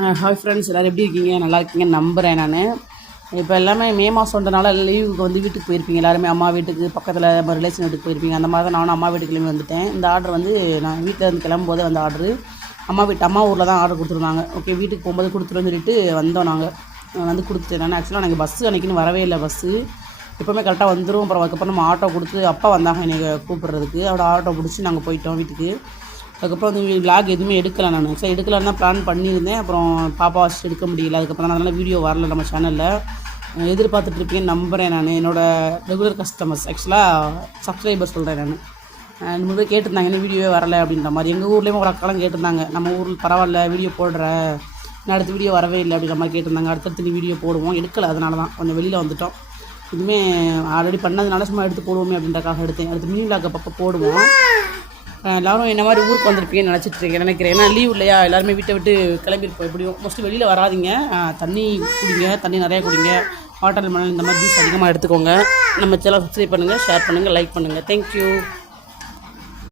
Hi friends, எல்லோரும் எப்படி இருக்கீங்க? நல்லா இருக்கீங்கன்னு நம்புகிறேன். நான் இப்போ எல்லாமே மே மாதம்ன்றனால லீவுக்கு வந்து வீட்டுக்கு போயிருப்பீங்க. எல்லாருமே அம்மா வீட்டுக்கு பக்கத்தில் நம்ம ரிலேஷன் வீட்டுக்கு போயிருப்பீங்க. அந்த மாதிரி தான் நானும் அம்மா வீட்டுக்கு கிளம்பி வந்துட்டேன். இந்த ஆர்டர் வந்து நான் வீட்டில் இருந்து கிளம்பும்போதே வந்த ஆர்டரு. அம்மா ஊரில் தான் ஆர்டர் கொடுத்துருந்தாங்க. ஓகே, வீட்டுக்கு போகும்போது கொடுத்துருன்னு சொல்லிட்டு வந்தோம். நாங்கள் வந்து கொடுத்துட்டேன். நான் ஆக்சுவலாக எனக்கு பஸ்ஸு அன்றைக்கின்னு வரவே இல்லை. பஸ்ஸு எப்போவுமே கரெக்டாக வந்துடும். அப்புறம் அதுக்கப்புறம் நம்ம ஆட்டோ கொடுத்து அப்பா வந்தாங்க என்னை கூப்பிட்றதுக்கு. அவரோட ஆட்டோ பிடிச்சி நாங்கள் போயிட்டோம் வீட்டுக்கு. அதுக்கப்புறம் வந்து விளாக் எதுவுமே எடுக்கலை. நான் ஆக்சுவலாக எடுக்கலான்னு தான் பிளான் பண்ணியிருந்தேன். அப்புறம் பாப்பா வச்சுட்டு எடுக்க முடியல. அதுக்கப்புறம் தான் அதனால் வீடியோ வரல நம்ம சேனலில். எதிர்பார்த்துட்ருப்பீங்கன்னு நம்புகிறேன். நான் என்னோடய ரெகுலர் கஸ்டமர்ஸ் ஆக்சுவலாக சப்ஸ்கிரைபர் சொல்கிறேன். நான் முன்னாடி கேட்டிருந்தாங்க என்ன வீடியோவே வரலை அப்படின்ற மாதிரி. எங்கள் ஊர்லேயும் ஒரு அக்காலாம் கேட்டிருந்தாங்க, நம்ம ஊரில் பரவாயில்ல வீடியோ போடுற, நான் அடுத்த வீடியோ வரவே இல்லை அப்படின்ற மாதிரி கேட்டிருந்தாங்க. அடுத்தடுத்து நீ வீடியோ போடுவோம், எடுக்கலை. அதனால தான் கொஞ்சம் வெளியில் வந்துவிட்டோம். இதுவுமே ஆல்ரெடி பண்ணதுனால சும்மா எடுத்து போடுவோமே அப்படின்றக்காக எடுத்தேன். அடுத்து மினி விளாக் அப்பப்போ போடுவோம். எல்லோரும் என்ன மாதிரி ஊருக்கு வந்திருப்பீங்கன்னு நினைக்கிறேன். ஏன்னா லீவ் இல்லையா, எல்லாருமே வீட்டை விட்டு கிளம்பியிருப்போம். எப்படியும் மோஸ்ட்லி வெளியில் வராதிங்க. தண்ணி குடிங்க, தண்ணி நிறையா குடிங்க, வாட்டர் மெலன் இந்த மாதிரி ஜூஸ் அதிகமாக எடுத்துக்கோங்க. நம்ம சேனல் சப்ஸ்கிரைப் பண்ணுங்கள், ஷேர் பண்ணுங்கள், லைக் பண்ணுங்கள். தேங்க்யூ.